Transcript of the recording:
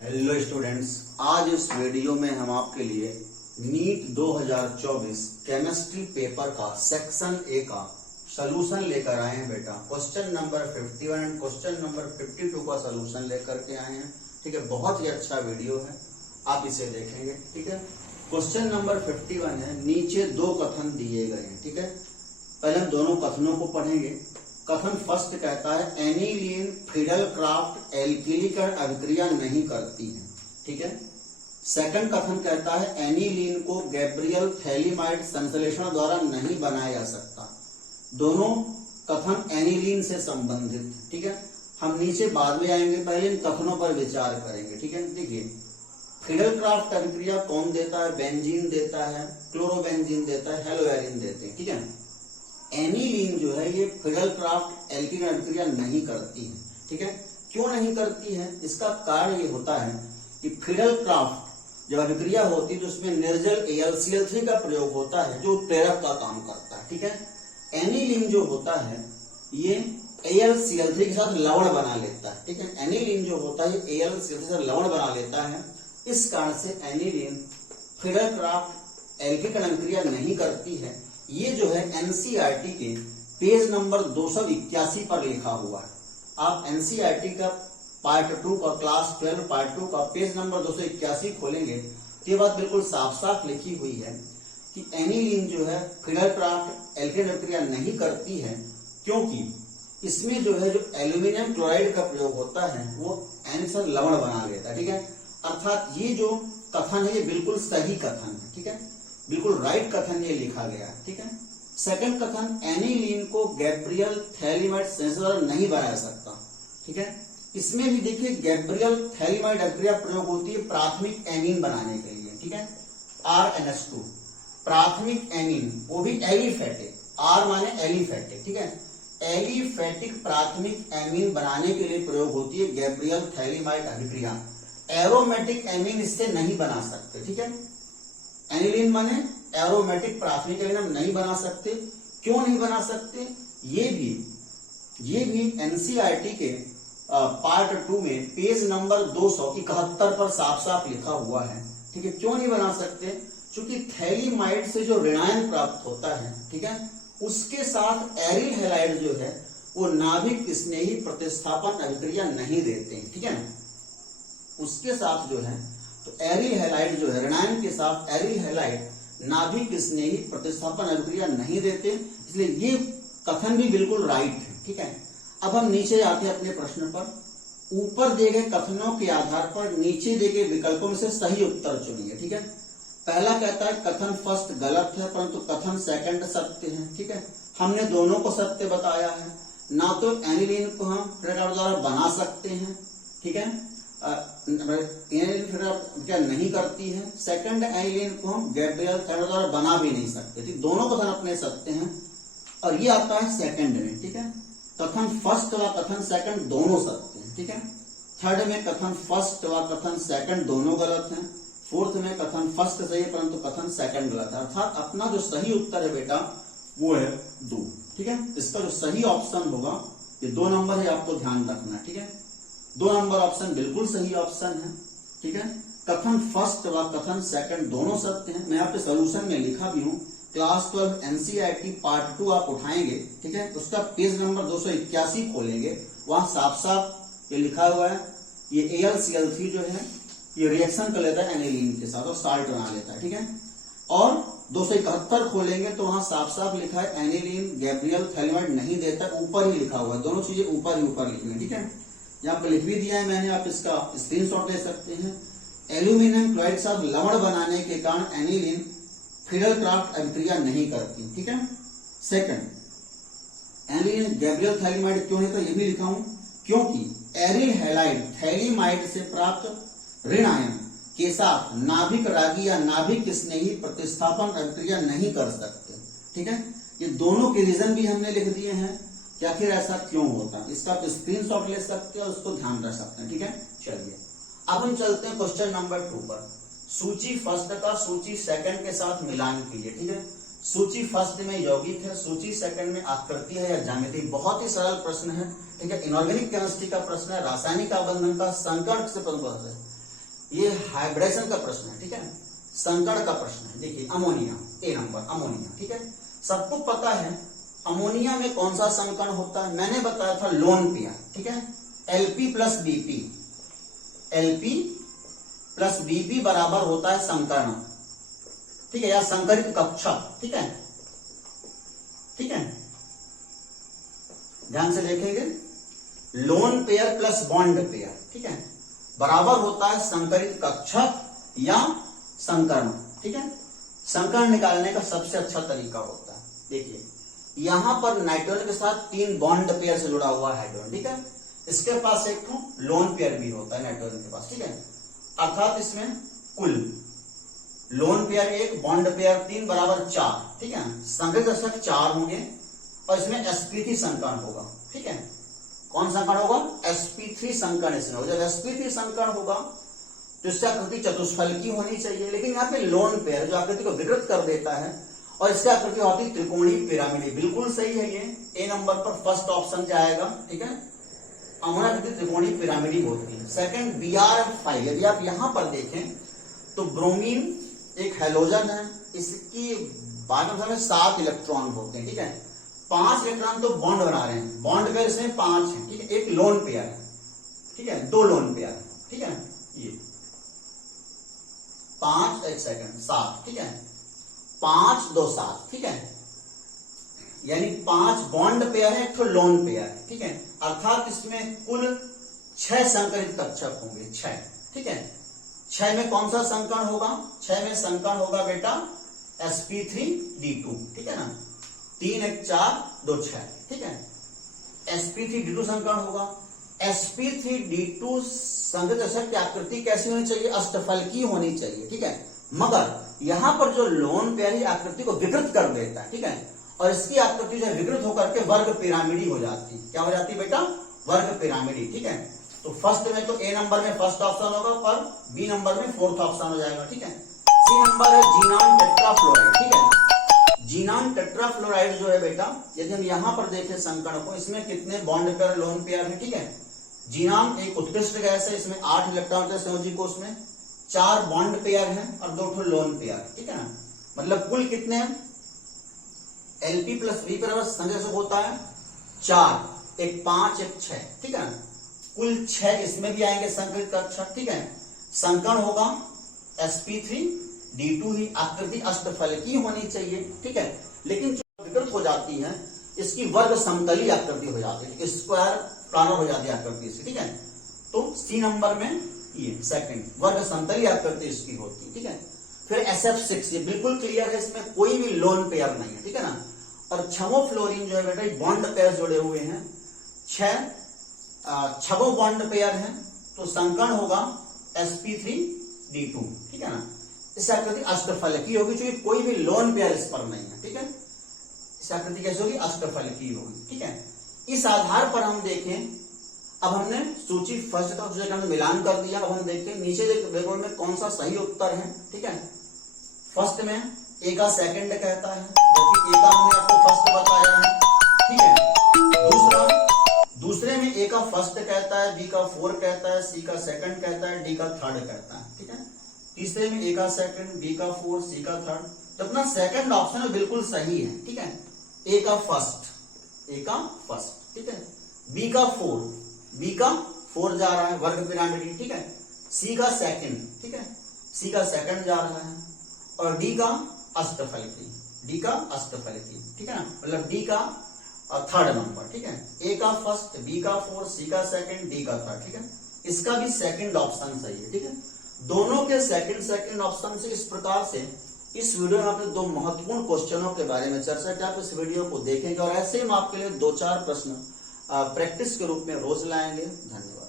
Hello students, आज इस video में हम आपके लिए नीट 2024 केमिस्ट्री पेपर का सेक्शन ए का सलूशन लेकर आए हैं बेटा। Question number 51 and question number 52 का सलूशन लेकर के आए हैं। ठीक है, बहुत ही अच्छा वीडियो है, आप इसे देखेंगे। ठीक है, क्वेश्चन नंबर 51 है, नीचे दो कथन दिए गए हैं। ठीक है, पहले हम दोनों कथनों को पढ़ेंगे। कथन फर्स्ट कहता है एनिलीन फिडेलक्राफ्ट एल्किलीकरण अभिक्रिया नहीं करती है। ठीक है, सेकंड कथन कहता है एनिलीन को गैब्रियल थैलीमाइड संश्लेषण द्वारा नहीं बनाया जा सकता। दोनों कथन एनिलीन से संबंधित है। ठीक है, हम नीचे बाद में आएंगे, पहले इन कथनों पर विचार करेंगे। ठीक है, देखिए फिडेलक्राफ्ट अभिक्रिया कौन देता है? बेंजीन देता है, क्लोरोबेंजीन देता है, हेलोएरिन देते हैं। ठीक है, एनिलीन जो है ये फिडेलक्राफ्ट एल्किलीन अभिक्रिया नहीं करती है। ठीक है, क्यों नहीं करती है? इसका कारण ये होता है कि फिडेलक्राफ्ट जब अभिक्रिया होती है तो उसमें निर्जल AlCl3 का प्रयोग होता है जो उत्प्रेरक का काम करता है। ठीक है, एनिलीन जो होता है ये AlCl3 के साथ लवण बना लेता है। ठीक है, एनिलीन जो होता है AlCl3 के साथ लवण बना लेता है। इस कारण से एनिलीन फिडेलक्राफ्ट एल्किलीकरण अभिक्रिया नहीं करती है। ये जो है एनसीईआरटी के पेज नंबर 281 पर लिखा हुआ है। आप एनसीईआरटी का पार्ट 2 का क्लास 12 पार्ट 2 का पेज नंबर 281 खोलेंगे तो ये बात बिल्कुल साफ साफ लिखी हुई है कि एनिलीन जो है फिडेलक्राफ्ट एल्किलीन अभिक्रिया नहीं करती है, क्योंकि इसमें जो है जो एल्यूमिनियम क्लोराइड का प्रयोग होता है वो एन से लवण बना लेता है। ठीक है, अर्थात ये जो कथन है ये बिल्कुल सही कथन है। ठीक है, बिल्कुल राइट कथन ये लिखा गया है। ठीक है, सेकंड कथन एनिलीन को गैब्रियल थैलीमाइड संश्लेषण नहीं बनाया सकता। ठीक है, इसमें भी देखिए गैब्रियल थैलीमाइड अभिक्रिया प्रयोग होती है प्राथमिक एमीन बनाने के लिए। ठीक है, RNH2 प्राथमिक एमीन, वो भी एलिफेटिक, R माने एलिफेटिक। ठीक है, एलिफेटिक प्राथमिक एमीन बनाने के लिए प्रयोग होती है गैब्रियल थैलीमाइड अभिक्रिया। एरोमेटिक एमीन इससे नहीं बना सकते। ठीक है, एनिलीन माने एरोमेटिक प्राथमिक एमीन हम नहीं बना सकते। क्यों नहीं बना सकते? ये भी एनसीईआरटी के पार्ट 2 में पेज नंबर 271 पर साफ साफ लिखा हुआ है। ठीक है, क्यों नहीं बना सकते? क्योंकि थैलीमाइड से जो ऋणायन प्राप्त होता है, ठीक है, उसके साथ एरिल हैलाइड जो है वो नाभिक स्नेही प्रतिस्थापन अभिक्रिया नहीं देते हैं। ठीक है, उसके साथ जो है तो एरिल हैलाइड जो है ऋणायन के साथ एरिल हैलाइड नाभिक स्नेही प्रतिस्थापन अभिक्रिया नहीं देते, इसलिए ये कथन भी बिल्कुल राइट है। ठीक है, अब हम नीचे आते हैं अपने प्रश्न पर। ऊपर दिए गए कथनों के आधार पर नीचे दिए गए विकल्पों में से सही उत्तर चुनिए। ठीक है, पहला कहता है कथन फर्स्ट गलत है परंतु कथन सेकंड सत्य है। ठीक है, हमने दोनों को सत्य बताया है। ना तो एनिलीन को हम फिडेलक्राफ्ट द्वारा बना सकते हैं, ठीक है, क्या नहीं करती है। सेकंड एनिलीन को हम गैब्रियल थैलीमाइड द्वारा बना भी नहीं सकते। ठीक, दोनों कथन अपने सत्य हैं और ये आता है सेकंड में। ठीक है, कथन फर्स्ट व कथन सेकंड दोनों सत्य हैं। ठीक है, थर्ड में कथन फर्स्ट व कथन सेकंड दोनों गलत हैं। फोर्थ में कथन फर्स्ट सही है परंतु कथन सेकंड गलत है। अर्थात अपना जो सही उत्तर है बेटा वो है 2। ठीक है, इसका जो सही ऑप्शन होगा ये 2 नंबर है, आपको ध्यान रखना है। ठीक है, 2 नंबर ऑप्शन बिल्कुल सही ऑप्शन है। ठीक है, कथन फर्स्ट व कथन सेकंड दोनों सत्य हैं। मैं यहाँ पे सोल्यूशन में लिखा भी हूँ, क्लास 12 एनसीईआरटी पार्ट 2 आप उठाएंगे। ठीक है, उसका पेज नंबर 281 खोलेंगे, वहां साफ साफ ये लिखा हुआ है ये AlCl3 जो है ये रिएक्शन कर लेता है एनिलीन के साथ और साल्ट बना लेता है। ठीक है, और 271 खोलेंगे तो वहां साफ साफ लिखा है एनिलीन गैब्रियल थैलीमाइड नहीं देता, ऊपर ही लिखा हुआ है। दोनों चीजें ऊपर ही ऊपर लिखी है। ठीक है, यहाँ पे लिख भी दिया है मैंने, आप इसका स्क्रीनशॉट ले सकते हैं। एल्यूमिनियम क्लोराइड के साथ लवण बनाने के कारण एनिलीन फिडेलक्राफ्ट अभिक्रिया नहीं करती। ठीक है, सेकंड एनिलीन गैब्रियल थैलीमाइड क्यों नहीं, तो ये भी लिखा हूं क्योंकि एरिल हैलाइड थैलीमाइड से प्राप्त ऋणायन के साथ नाभिक रागी या नाभिक स्नेही प्रतिस्थापन अभिक्रिया नहीं कर सकते। ठीक है, ये दोनों के रीजन भी हमने लिख दिए हैं कि आखिर ऐसा क्यों होता है। इसका आप स्क्रीनशॉट ले सकते हैं और उसको ध्यान रख सकते हैं। ठीक है, चलिए अब हम चलते हैं क्वेश्चन नंबर 2 पर। सूची फर्स्ट का सूची सेकंड के साथ मिलान कीजिए। ठीक है, सूची फर्स्ट में यौगिक है, सूची सेकंड में आकृति है या ज्यामिति। बहुत ही सरल प्रश्न है। ठीक है, इनऑर्गेनिक केमिस्ट्री का प्रश्न है, रासायनिक आबंधन का संकट से प्रश्न है। ये हाइब्रिडेशन का प्रश्न है, ठीक है, संकरण का प्रश्न है। देखिए अमोनिया, ए नंबर अमोनिया, ठीक है। सबको पता है अमोनिया में कौन सा संकरण होता है, मैंने बताया था लोन पेयर, ठीक है, LP plus BP, LP plus BP बराबर होता है संकरण, ठीक है, या संकरित कक्षा, ठीक है, ठीक है, ध्यान से देखेंगे, lone pair plus bond pair, ठीक है, बराबर होता है संकरित कक्षक या संकरण, ठीक है। संकरण निकालने का सबसे अच्छा तरीका होता है, देखिए यहां पर नाइट्रोजन के साथ 3 बॉन्ड पेयर से जुड़ा हुआ है हाइड्रोजन, ठीक है, इसके पास एक लोन पेयर भी होता है नाइट्रोजन के पास, ठीक है, अर्थात इसमें कुल लोन पेयर 1, बॉन्ड पेयर 3 बराबर 4, ठीक है, संकरित कक्षक 4 होंगे और इसमें sp3 संकरण होगा, ठीक है। कौन संकरण होगा, sp3 संकरण इसमें होगा। जब sp3 संकरण होगा तो इससे आकृति चतुष्फल की होनी चाहिए, लेकिन यहाँ पे लोन पेयर जो आकृति को विकृत कर देता है और इससे आकृति होती त्रिकोणीय पिरामिड, बिल्कुल सही है, ये ए नंबर पर फर्स्ट ऑप्शन जाएगा, ठीक है, अमोनिया आकृति त्रिकोणीय पिरामिड होती है। सेकंड Br5, यदि आप यहां पर देखें तो ब्रोमीन एक हैलोजन है, इसकी बायोमें 7 इलेक्ट्रॉन होते हैं, ठीक है, 5 इलेक्ट्रॉन तो बॉन्ड बना रहे हैं, बॉन्ड पेयर इसमें 5 है, ठीक है, एक लोन पेयर है, ठीक है, 2 लोन पेयर है, ठीक है, ये 5 एक सेकंड 7, ठीक है, 5 2 7, ठीक है, यानी 5 बॉन्ड पेयर है, एक तो लोन पेयर है, ठीक है, अर्थात इसमें कुल 6 संकरित कक्षक होंगे, 6, ठीक है। 6 में कौन सा संकरण होगा, 6 में संकरण होगा बेटा sp3d2, ठीक है ना, 3 1 4 2 6, ठीक है, sp3d2 संकरण होगा। sp3d2 संकरित कक्षक की आकृति कैसी होनी चाहिए, अष्टफल की होनी चाहिए, ठीक है, मगर यहां पर जो लोन पेयर है आकृति को विकृत कर देता है, ठीक है, और इसकी आकृति जो है विकृत होकर के वर्ग पिरामिडी हो जाती है, क्या हो जाती है बेटा, वर्ग पिरामिडी, ठीक है। तो फर्स्ट में तो ए नंबर में फर्स्ट ऑप्शन होगा, पर बी नंबर में फोर्थ ऑप्शन हो जाएगा, ठीक है। सी नंबर है जीनान टेट्राफ्लोराइड, ठीक है, जीनान टेट्राफ्लोराइड जो है बेटा, यदि हम यहां पर देखें संकरण को, इसमें कितने बॉन्ड पेयर लोन पेयर है, ठीक है, जीनान एक उत्कृष्ट गैस है, इसमें 8 इलेक्ट्रॉन होते हैं संयोजी कोष में, 4 बॉन्ड पेयर है और 2 लोन पेयर, ठीक है ना, मतलब कुल कितने हैं, एलपी प्लस बी पर संकरण होता है 4, एक 5 एक 6, ठीक है, कुल 6 इसमें भी आएंगे संकरित कक्षक, ठीक है, संकरण होगा sp3d2 ही, आकृति अष्टफल की होनी चाहिए, ठीक है, लेकिन जो विकृत हो जाती है इसकी वर्ग समतली आकृति हो जाती है, स्क्वायर प्लानर हो जाती है आकृति इसकी, ठीक है। तो सी नंबर में ये सेकंड वर्ग समतली आकृति इसकी होती है, ठीक है। फिर SF6, ये बिल्कुल क्लियर है, इसमें कोई भी लोन पेयर नहीं है, ठीक है ना, और 6 फ्लोरीन जो है बेटा बॉन्ड पेयर जुड़े हुए हैं, 6 बॉन्ड पेयर है, तो संकरण होगा sp3d2, ठीक है ना, इस आकृति अष्टफल की होगी, क्योंकि कोई भी लोन पेयर इस पर नहीं है, ठीक है, इस आकृति कैसे होगी, अष्टफल की होगी, ठीक है। इस आधार पर हम देखें, अब हमने सूची फर्स्ट का दूसरे का मिलान कर दिया, अब हम देखते हैं नीचे वेगोल में कौन सा सही उत्तर है, ठीक है। फर्स्ट में ए का सेकंड कहता है, जबकि ए का हमने आपको फर्स्ट बताया है, ठीक है। दूसरे में ए का फर्स्ट कहता है, बी का 4 कहता है, सी का सेकंड कहता है, डी का थर्ड कहता है, ठीक है। तीसरे में ए का सेकंड, बी का 4, सी का थर्ड, तो अपना सेकंड ऑप्शन बिल्कुल सही है, ठीक है। ए का फर्स्ट, ठीक है, बी का 4 जा रहा है वर्ग पिरामिड, ठीक है, सी का सेकंड, ठीक है, सी का सेकंड जा रहा है, और डी का अष्टफल की, ठीक है ना, मतलब डी का थर्ड नंबर, ठीक है, ए का फर्स्ट, बी का 4, सी का सेकंड, डी का थर्ड, ठीक है, इसका भी सेकंड ऑप्शन सही है, ठीक है। दोनों के सेकंड ऑप्शन से इस प्रकार से इस वीडियो में आपने 2 महत्वपूर्ण क्वेश्चनों के बारे में चर्चा की। आप इस वीडियो को देखेंगे और ऐसे ही हम आपके लिए 2-4 प्रश्न प्रैक्टिस के रूप में रोज लाएंगे। धन्यवाद।